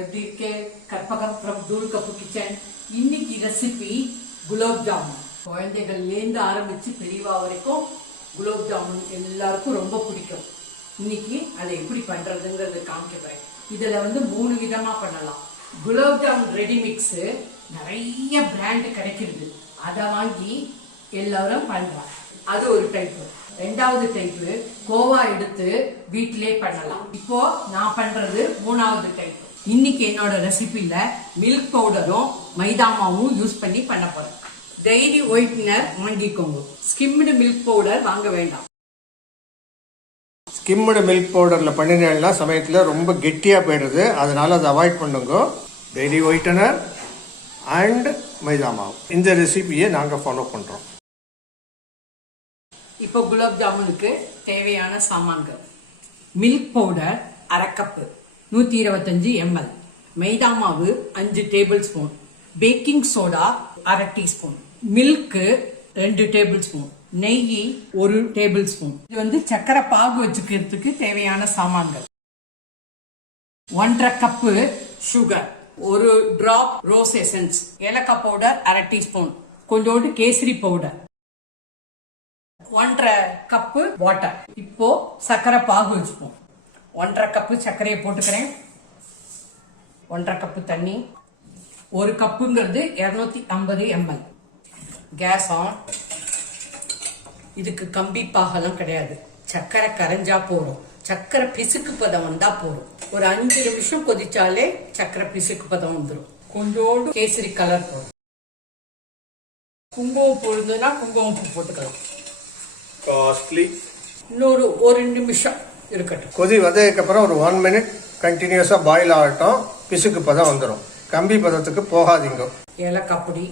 எப்படி இருக்கே கற்பகம் ஃப்ரம் தூள் கப்பு கிச்சன். இன்னைக்கு ரெசிபி குலோப் ஜாமுன். குழந்தைகள்லேருந்து ஆரம்பிச்சு பெரியவா வரைக்கும் குலோப் ஜாமுன் எல்லாருக்கும் ரொம்ப பிடிக்கும். இன்னைக்கு அதை எப்படி பண்றதுங்கிறது காமிக்கிறேன். இதுல 3 விதமா பண்ணலாம். குலோப் ஜாமுன் ரெடி மிக்ஸ் நிறைய பிராண்ட் கிடைக்கிறது, அதை வாங்கி எல்லாரும் பண்றாங்க. அது ஒரு டைப். ரெண்டாவது டைப் கோவா எடுத்து வீட்டிலே பண்ணலாம். இப்போ நான் பண்றது 3வது டைப். இன்னைக்கு என்னோட ரெசிபில மில்க் பவுடரும் மைதா மாவும் யூஸ் பண்ணி பண்ண போறேன். டைரி ஒயிட்னர் வாங்கிக்கோங்க. ஸ்கிம்டு மில்க் பவுடர் வாங்க வேண்டாம். ஸ்கிம்டு மில்க் பவுடர்ல பண்ணினா சமயத்துல ரொம்ப கெட்டியா போயிடுது, அதனால அதை அவாய்ட் பண்ணுங்க. டைரி ஒயிட்டனர் அண்ட் மைதா மாவு, இந்த ரெசிபியை நாங்க ஃபாலோ பண்றோம். இப்போ குலாப் ஜாமுனுக்கு தேவையான சாமான்கள்: மில்க் பவுடர் 1/2 கப்பு, 125 ml, மைதா மாவு 5 table spoon, baking soda 1/2 teaspoon, milk 2 table spoon, நெய் 1 டேபிள் ஸ்பூன். இது சக்கரை பாகு வச்சுக்கிறதுக்கு தேவையான சாமான்கள். 1/2 cup sugar, 1 drop rose essence, ஏலக்காய் பவுடர் 1/2 டீஸ்பூன், கொஞ்சோண்டு கேசரி பவுடர், 1/2 கப்பு வாட்டர். இப்போ சக்கரை பாகு வச்சுப்போம். 1/2 கப்பு சர்க்கரையை போட்டுக்கிறேன். 1/2 கப்பு தண்ணி. 1 கப்புங்கிறது 250 ml. Case on. இதுக்கு கம்பி பாகெல்லாம் கிடையாது. சர்க்கரை கரைஞ்சா போறோம், சர்க்கரை பிசுக்கு பதம் வந்தா போறோம். ஒரு 5 நிமிஷம் கொதிச்சாலே சர்க்கரை பிசுக்கு பதம் வந்துடும். கொஞ்சோண்டு கேசரி கலர் போடும். குங்குமம் பூ இருந்ததுன்னா குங்குமம் பூ போட்டுக்கலாம். காஸ்ட்லி. இன்னொரு 1 நிமிஷம் இருக்கட்டும். கொதி வந்ததுக்கு அப்புறம் ஒரு 1 மினிட் கண்டினியூஸா பாயில் ஆகட்டும். பிசுக்கு பதம் வந்துடும். கம்பி பதத்துக்கு போகாதீங்க. ஏலக்காய் பொடி.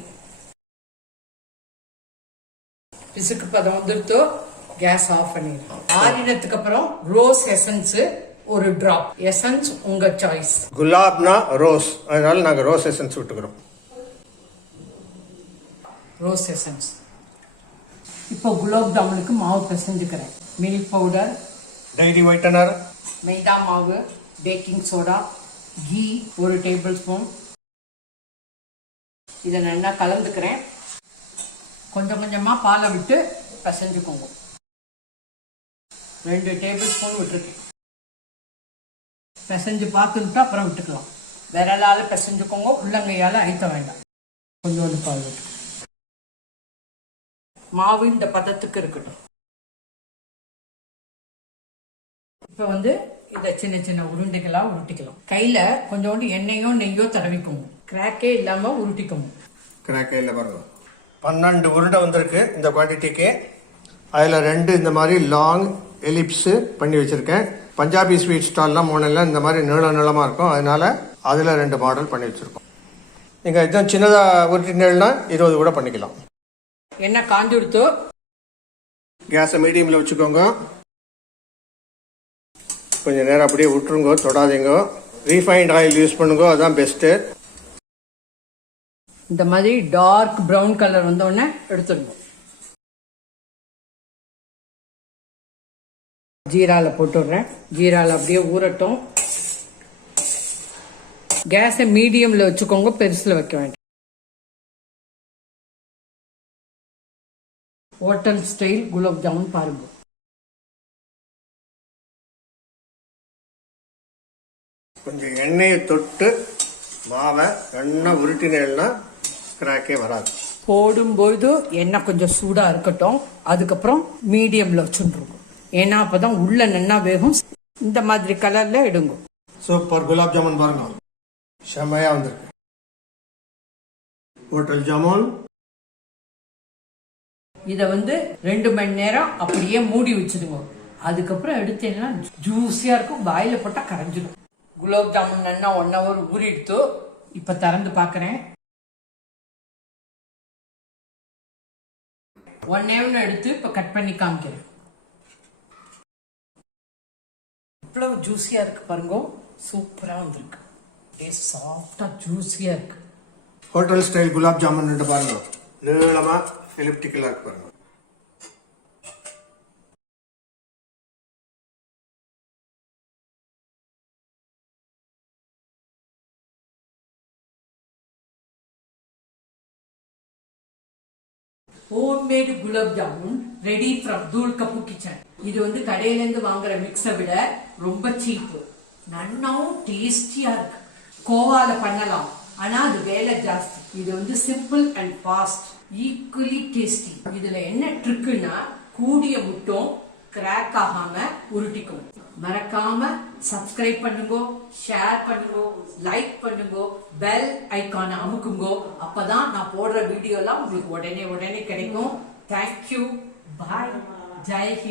பிசுக்கு பதம் வந்துருத்தோ கேஸ் ஆஃப் பண்ணிடலாம். ஆறினத்துக்கு அப்புறம் ரோஸ் எசன்ஸ் 1 டிராப். எசன்ஸ் உங்க சாய்ஸ். குலாப்னா ரோஸ், அதனால நாங்க ரோஸ் எசன்ஸ் விட்டுக்கிறோம். Rose essence. இப்போ குலாப் ஜாமுனுக்கு மாவு பிசைஞ்சுக்கிறேன். Milk powder, dairy whitener, maida மாவு, baking soda, ghee 1 tablespoon. இதை நல்லா கலந்துக்கிறேன். கொஞ்சம் கொஞ்சமா பாலை விட்டு பிசைஞ்சுக்கோங்க. 2 டேபிள் ஸ்பூன் விட்டுருக்கேன். பிசைஞ்சு பார்த்துட்டு அப்புறம் விட்டுக்கலாம். விரலால பிசைஞ்சுக்கோங்க, உள்ளங்கையால அழுத்த வேண்டாம். கொஞ்சோண்டு பால் விட்டு மாவு இந்த பதத்துக்கு இருக்கட்டும். இப்ப இத சின்ன சின்ன உருண்டைகளா உருட்டிக்கலாம். கையில கொஞ்சோண்டு எண்ணெயோ நெய்யோ தடவிக்கோங்க. கிராக்கே இல்லாம உருட்டிக்கோங்க. கிராக்கே இல்ல பாருங்க. 12 உருண்டை வந்திருக்கு இந்த குவான்டிட்டிக்கு. அதுல 2 இந்த மாதிரி லாங் எலிப்ஸ் பண்ணி வச்சிருக்கேன். பஞ்சாபி ஸ்வீட் ஸ்டால்லாம் போனெல்லாம் இந்த மாதிரி நீளமா இருக்கும், அதனால அதுல 2 மாடல் பண்ணி வச்சிருக்கோம். நீங்க இதுவும் சின்னதா உருட்டினா 20 கூட பண்ணிக்கலாம். எண்ணெய் காஞ்சு கொடுத்து கேஸை மீடியமில் வச்சுக்கோங்க. கொஞ்சம் நேரம் அப்படியே விட்டுருங்க, தொடாதீங்க. ரீஃபைண்ட் ஆயில் யூஸ் பண்ணுங்க, அதான் பெஸ்ட்டு. இந்த மாதிரி டார்க் ப்ரௌன் கலர் வந்தோடனே எடுத்துடுங்க. ஜீரால போட்டுடுறேன். ஜீரால அப்படியே ஊறட்டும். கேஸை மீடியம்ல வச்சுக்கோங்க, பெருசுல வைக்க வேண்டாம். ஹோட்டல் ஸ்டைல் குலாப் ஜாமுன் பாருங்க. கொஞ்சம் எண்ணெயை தொட்டு மாவை நல்லா உருட்டினா கிராக்கே வராது. போடும்போது எண்ணெய் கொஞ்சம் சூடா இருக்கட்டும். அதுக்கப்புறம் மீடியம்ல வச்சுருங்க. ஏன்னா அப்பதான் உள்ள நல்லா வேகும். இந்த மாதிரி கலர்ல எடுங்க. சூப்பர் குலாப் ஜாமுன் பாருங்க, செமையா வந்திருக்கு. ஹோட்டல் ஜாமுன். இத 2 மணி நேரம் அப்படியே மூடி வச்சிருங்க. அதுக்கப்புறம் எடுத்தீங்கன்னா ஜூஸியா இருக்கும். வாயில போட்டா கரைஞ்சிடும். குலாப் ஜாமுன் நல்லா 1 hour ஊறிடுத்து. இப்ப திறந்து பாக்குறேன். 1 hour எடுத்து இப்ப கட் பண்ணி காமிக்கிறேன். இவ்வளவு ஜூஸியா இருக்கு பாருங்க. சூப்பரா வந்திருக்கு. சாஃப்டா ஜூஸியா இருக்கு. ஹோட்டல் ஸ்டைல் குலாப் ஜாமுன் பாருங்க, நீளமா எலிப்டிக்கலா இருக்கு பாருங்க. Homemade gulab jamun ready from தூள் கப்பு கிச்சன். இது வந்து கடையில இருந்து வாங்குற மிக்ஸை விட ரொம்ப சீப்பு, நன்னாவும் டேஸ்டியா இருக்கு. கோவால பண்ணலாம், ஆனா அது வேலை ஜாஸ்தி. இது வந்து simple and fast, equally tasty. இதுல என்ன ட்ரிக்குன்னா கூடிய முட்டும் கிராக் ஆகாம உருட்டிக்கும். மறக்காம சப்ஸ்கிரைப் பண்ணுங்க, ஷேர் பண்ணுங்க, லைக் பண்ணுங்க, பெல் ஐகானை அமுக்குங்க. அப்பதான் நான் போடுற வீடியோ எல்லாம் உங்களுக்கு உடனே கிடைக்கும். தேங்க்யூ, பாய், ஜெய் ஹிந்த்.